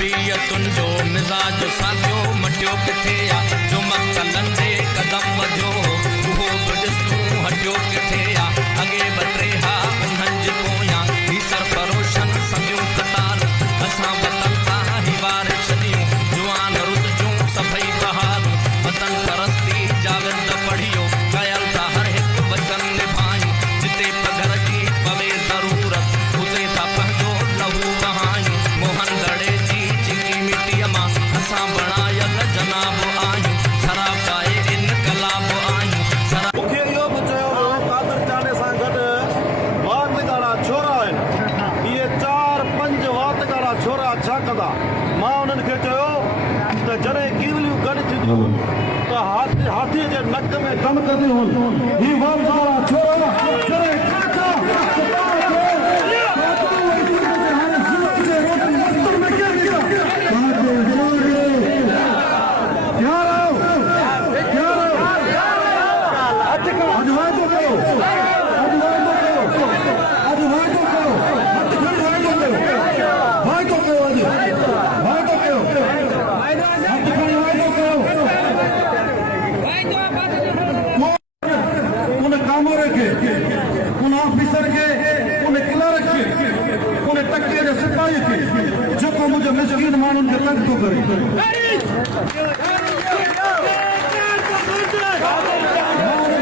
तबियतुनि जो मिज़ाज साथियो मटियो किथे आ जो मक़सदनि ते क़दम वधियो उहो बि ॾिस तूं हटियो किथे आ अॻे बटरेहा उन्हनि जे पोयां ही सरफरोशन सॼियूं कतार असां वतन तां ही वार छॾियूं जुआन रुत जूं सभई बहारूं वतन परस्ती जावेद पढ़ियो कयल था हर हिकु वचन निभायूं जिते पघर जी पवे ज़रूरत उते था पंहिंजो लहू बहायूं मोहन दड़े जी चिकी मिटीअ मां असां बणायल जनाब आहियूं शराब पाए इनकलाब आहियूं मूंखे इहो बि चयो वियो कादर चांडे सां गॾु वातगारा छोरा आहिनि इहे 4-5 वातगारा छोरा छा कंदा मां उन्हनि खे चयो त जॾहिं कीवलियूं गॾु थींदियूं त हाथीअ जे नक में दम कंदियूं आहिनि ही वातगारा छोरा जॾहिं मुझे मिस्कीन माण्हुनि खे तंग थो करे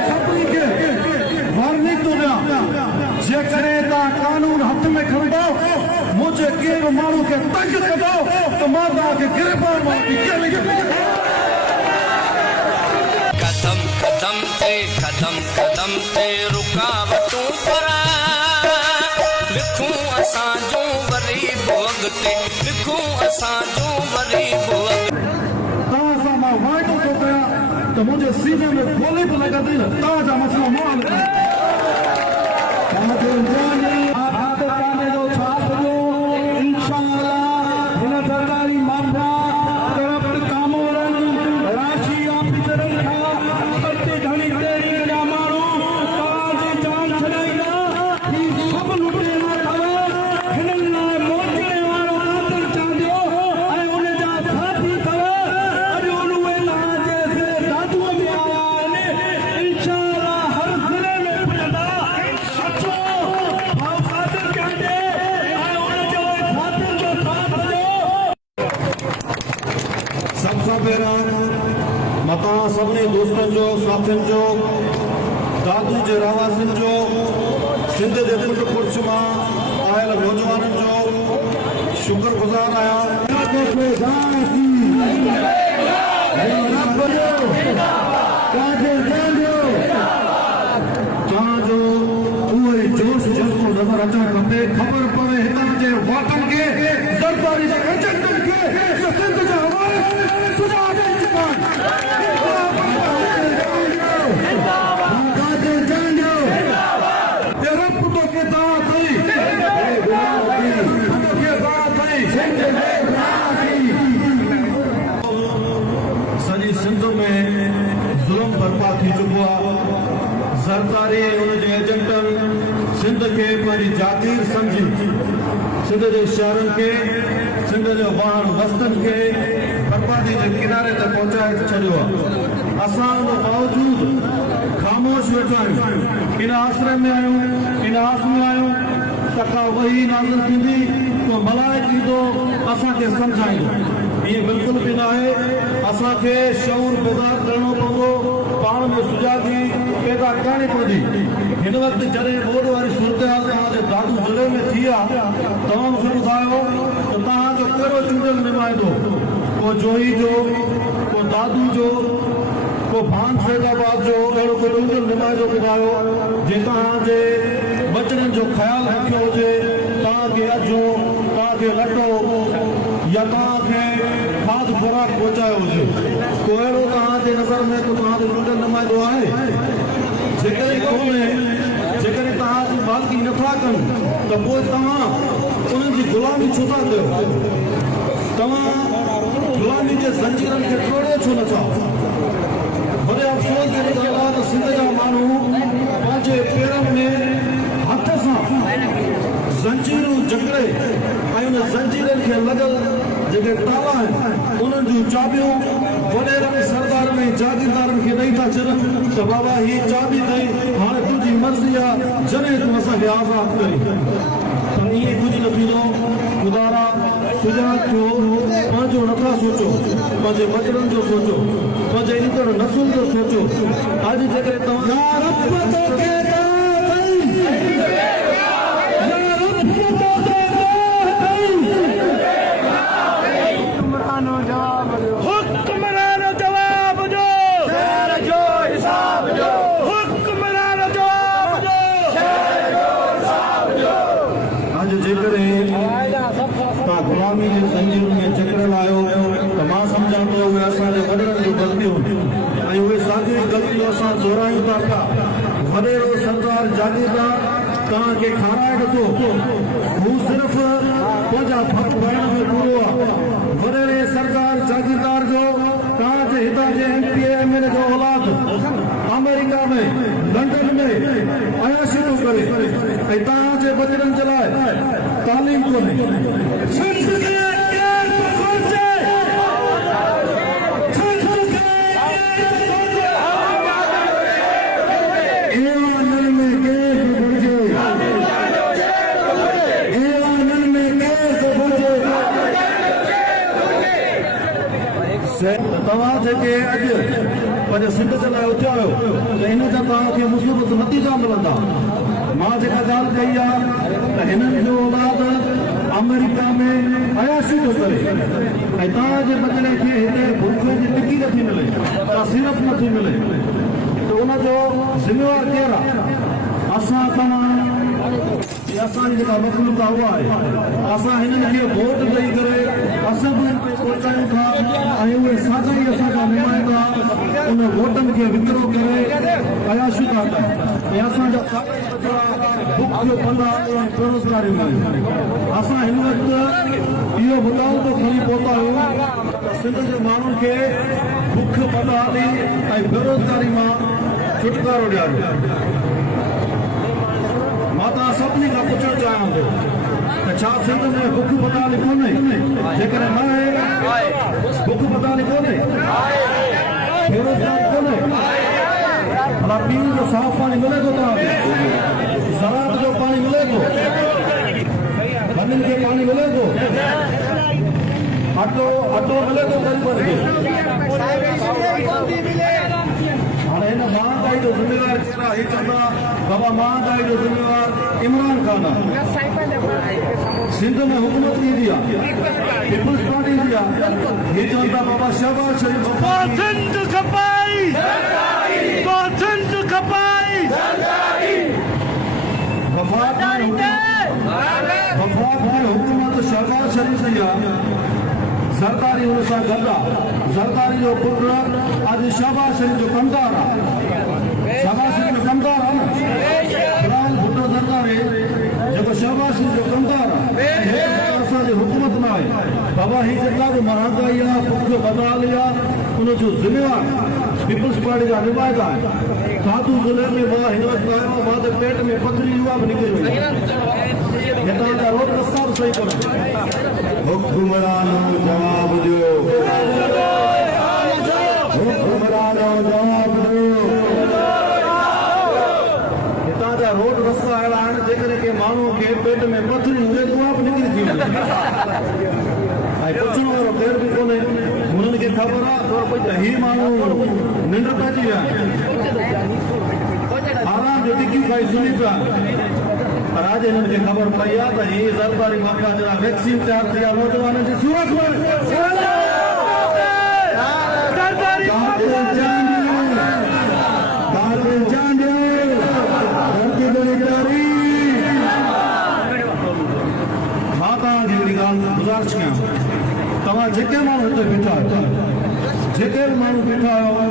सभिनी खे वार्निंग थो ॾियां जेकॾहिं तव्हां कानून हथ में खणंदो मुंहिंजे कंहिं बि माण्हू खे तंग कंदो त मां तव्हांखे गिरफ़्तार कदम ते रुकावटूं पर लिखूं असां जूं वरी अॻिते लिखूं असां जूं वरी तव्हां सां मां वाइदो थो कयां त मुंहिंजे सीने में गोली बि लॻंदी न तव्हांजा मसइला मां हल मां सभिनी दोस्तनि जो साथियुनि जो दादू जे रहवासियुनि जो सिंध जे पुट पुरुष मां आयल नौजवाननि जो शुक्रगुज़ार तव्हांजो उहो ई जोश जज़्बो नज़र अचणु खपे ख़बर पवे हितां जे वाटनि खे ज़रदारी जे एजेंटनि खे सिंध जा हवाले सुञा ॾेई चुका सॼी सिंध में ज़ुल्म बर्पा थी चुको आहे सरकारी हुनजे एजेंटनि सिंध खे पंहिंजी जागीर सम्झी सिंध जे शहरनि खे सिंध जे वाहन वस्तनि खे बर्बादी जे किनारे ते पहुचाए छॾियो आहे असां उन बावजूदि ख़ामोश वेठा आहियूं इन आसरे में आहियूं इन आस में आहियूं त का वही नाज़िल थींदी तो मलाइक ईंदो असांखे सम्झाईंदो ये बिल्कुल भी ना है असांखे शऊर बेदार करणो पवंदो पाण में सुजागी पैदा करणी पवंदी हिन वक़्तु जॾहिं बोर्ड वारी सूरत तव्हांजे दादू ज़िले में थी आहे तव्हां मूंखे ॿुधायो त तव्हांजो कहिड़ो चूंडियल नुमाइंदो को जोही जो को दादू जो को भान फैज़ाबाद जो अहिड़ो को चूंडियल नुमाइंदो ॿुधायो जे तव्हांजे बचड़नि जो ख़्यालु रखियो हुजे तव्हांखे अजो तव्हांखे लटो या तव्हांखे खाद खुराक पहुचायो हुजे को अहिड़ो तव्हांजे नज़र में को तव्हांजो चूंडियल नुमाइंदो आहे जेकॾहिं कोन्हे जेकॾहिं तव्हांजी मालिकी नथा कनि त पोइ तव्हां उन्हनि जी ग़ुलामी छो था कयो तव्हां ग़ुलामी जे ज़ंजीरनि खे तोड़े छो नथा वॾे अफ़सोस जी ॻाल्हि आहे त सिंध जा माण्हू पंहिंजे पेरनि में हथ सां ज़ंजीरूं जकड़े ऐं उन ज़ंजीरनि खे लॻल जेके ताला आहिनि उन्हनि जूं चाबियूं वॾेरनि सरदारनि जागीरदारनि खे ॾेई था छॾनि त बाबा हीअ चाबी अथई हाणे तुंहिंजी मर्ज़ी आहे जॾहिं तूं असांखे आज़ादु करी पर ईअं कुझु न थींदो ख़ुदा सुजाग थियो पंहिंजो नथा सोचो पंहिंजे बचड़नि जो सोचो पंहिंजे ईंदड़ नसुल जो सोचो अॼु जेकॾहिं तव्हां गुलामी जे ज़ंजीर में जकड़ियल आहियो त मां सम्झां थो उहे असांजे वॾनि जूं ग़लतियूं ऐं उहे साॻियूं ग़लतियूं असां दोहरायूं था पिया वॾेरो सरदार जागीरदार तव्हांखे खाराए नथो हू सिर्फ़ु पंहिंजा फर्क़ पाइण में पूरो आहे वॾेरे सरदार जागीरदार जो तव्हांजे हितां जे MPA जो औलाद अमेरिका में लंडन में अयाशी थो करे ऐं तव्हांजे बचड़नि जे लाइ तालीम कोन्हे तव्हां जेके अॼु पंहिंजे सिंध जे लाइ उथिया आहियो त हिन जा तव्हांखे मुसीबत नतीजा मिलंदा मां जेका ॻाल्हि कई आहे त हिननि जो औलाद अमेरिका में अयाशी थो करे ऐं तव्हांजे बचड़े खे हिते बुख जी टिकी नथी मिले का सिरप नथी मिले त उनजो ज़िम्मेवार केरु आहे असां तव्हां असांजी जेका मखलूक आहे उहा आहे असां हिननि खे वोट ॾेई करे असेंबली में पहुचायूं था ऐं उहे साॻा ई असांजा नुमाइंदा उन वोटनि खे विकिरो करे अयाशी था कनि ऐं असांजा बुख जो पंदा बेरोज़गारी में असां हिन वक़्तु इहो ॿुधायूं तो खणी पहुता आहियूं त सिंध जे माण्हुनि खे बुख बदहाली ऐं बेरोज़गारी मां छुटकारो ॾियारियो मां तव्हां सभिनी खां पुछणु चाहियां थो त छा सिंध में बुख बदहाली कोन्हे जेकॾहिं न आहे बुख बदहाली कोन्हे बेरोज़गारी कोन्हे भला पीअण जो साफ़ पाणी मिले थो तव्हांखे ज़राअत जो पाणी मिले थो गलियुनि खे पाणी मिले थो अटो मिले थो ग़रीबनि खे हाणे हिन महांगाई जो ज़िम्मेवार केरु आहे चवंदा बाबा महांगाई जो ज़िम्मेवार इमरान खान आहे सिंध में हुकूमत ईंदी आहे पीपुल्स पार्टी जी आहे हे चवनि था बाबा शहबाज वफ़ाक़ में हुकूमत शहबाज शरीफ़ जी आहे ज़रदारी हुन सां गॾु आहे ज़रदारी जो पुटु अॼु शहबाज शरीफ़ जो कमदार आहे शहबाज शरीफ़ जो कमदार आहे न फिलहाल भुट्टो ज़रदारी जेको शहबाज शरीफ़ जो कमदार आहे असांजी हुकूमत न आहे बाबा हीअ जेका बि महांगाई आहे बुख बदहाली आहे उनजो ज़िम्मेवार पीपुल्स पार्टी जा नुमाइंदा आहे साधू ज़िले में मां हिन वक़्तु आयो मां त पेट में पथरी युवा बि निकिरी वई हितां जा रोड रस्ता बि सही कोन्हे हुकुमरानो जवाब ॾियो हुकुमरानो जवाब ॾियो हितां जा रोड रस्ता अहिड़ा आहिनि जेकॾहिं के माण्हू खे पेट में पथरी हुजे त उहा बि निकिरी थी वञे ऐं पुछण वारो केरु बि कोन्हे हुननि खे ख़बर आहे त हीअ माण्हू निंड पइजी विया आराम जो टिकी खाई सुम्ही पिया पर आज हिननि खे ख़बर पई आहे त हीअ ज़रदारी मौक़ा जा वैक्सीन तयारु थी आहे नौजवाननि जी सूरत मां तव्हांखे हिकिड़ी ॻाल्हि गुज़ारिश कयां तव्हां जेके माण्हू हिते बीठा आहियो जेके बि माण्हू बीठा आहियो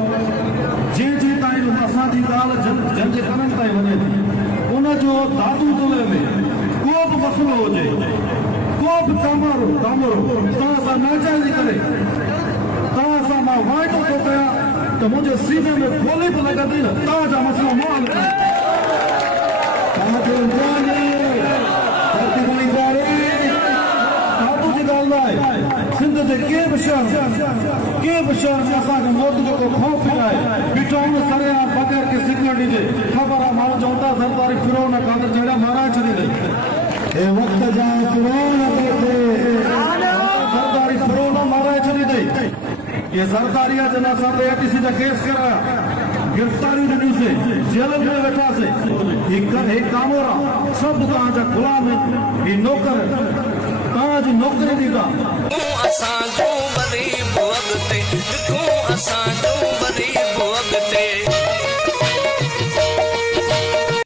जीअं ताईं असांजी ॻाल्हि जन जे कननि ताईं वञे थी उनजो दादू ज़िले में को बि मसइलो हुजे को बि तामरो तव्हां सां नाजाइज़ी करे तव्हां सां मां वाइदो थो कयां त मुंहिंजे सीने में गोली बि लॻंदी न तव्हांजा मसइला मां हल दादू जी ॻाल्हि न आहे सिंध के बशर असांखे मौत जो को खौफ आहे बीठो हुन सरे बगैर के सिक्योरिटी जे ख़बर आहे माण्हू चवनि था सरदारी फिरोन खातर जहिड़ा माराए छॾींदई हे वक़्त जा फिरोन सरदारी फिरोन माराए छॾींदई ये सरदारी आहे जिन असां ते ATC जा केस कराया गिरफ़्तारी ॾिनियूंसीं जेल में वेठासीं ही कामोरा सभु तव्हांजा ग़ुलाम ही नौकर तव्हांजी नौकरी ॾींदा असांजो वरी अॻिते असांजो